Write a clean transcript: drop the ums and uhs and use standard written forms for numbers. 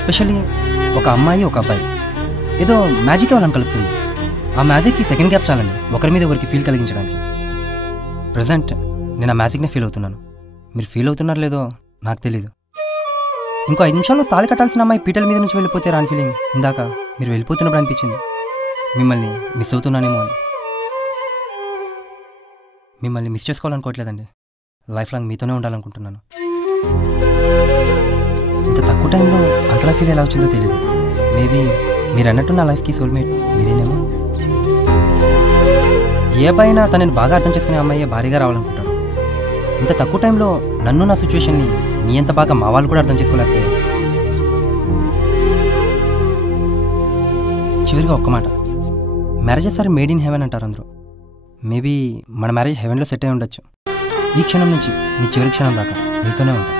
Especially ఒక అమ్మాయి ఒక అబ్బాయి ఏదో మ్యాజిక్ వాళ్ళని కలుపుతుంది. ఆ మ్యాజిక్కి సెకండ్ గ్యాప్ చాలండి ఒకరి మీద ఒకరికి ఫీల్ కలిగించడానికి. ప్రజెంట్ నేను ఆ మ్యాజిక్నే ఫీల్ అవుతున్నాను. మీరు ఫీల్ అవుతున్నారో లేదో నాకు తెలీదు. ఇంకో 5 నిమిషాల్లో తాళి కట్టాల్సిన అమ్మాయి పీటల మీద నుంచి వెళ్ళిపోతే రాని ఫీలింగ్ ఇందాక మీరు వెళ్ళిపోతున్నప్పుడు అనిపించింది. మిమ్మల్ని మిస్ అవుతున్నానేమో అని. మిమ్మల్ని మిస్ చేసుకోవాలనుకోవట్లేదండి. లైఫ్ లాంగ్ మీతోనే ఉండాలనుకుంటున్నాను. ఇంత తక్కువ టైంలో అంతలా ఫీల్ ఎలా వచ్చిందో తెలియదు. మేబీ మీరు అన్నట్టు నా లైఫ్కి సోల్మేట్ మీరేనేమో. ఏ అబ్బాయినా తనని బాగా అర్థం చేసుకునే అమ్మాయి భారీగా రావాలనుకుంటారు. ఇంత తక్కువ టైంలో నన్ను నా సిచ్యువేషన్ని మీ ఎంత బాగా మా వాళ్ళు కూడా అర్థం చేసుకోలేకపోయారు. చివరిగా ఒక్క మాట, marriages are made in heaven అంటారు అందరూ. మేబీ మన మ్యారేజ్ హెవెన్లో సెట్ అయి ఉండొచ్చు. ఈ క్షణం నుంచి మీ చివరి క్షణం దాకా మీతోనే ఉంటాను.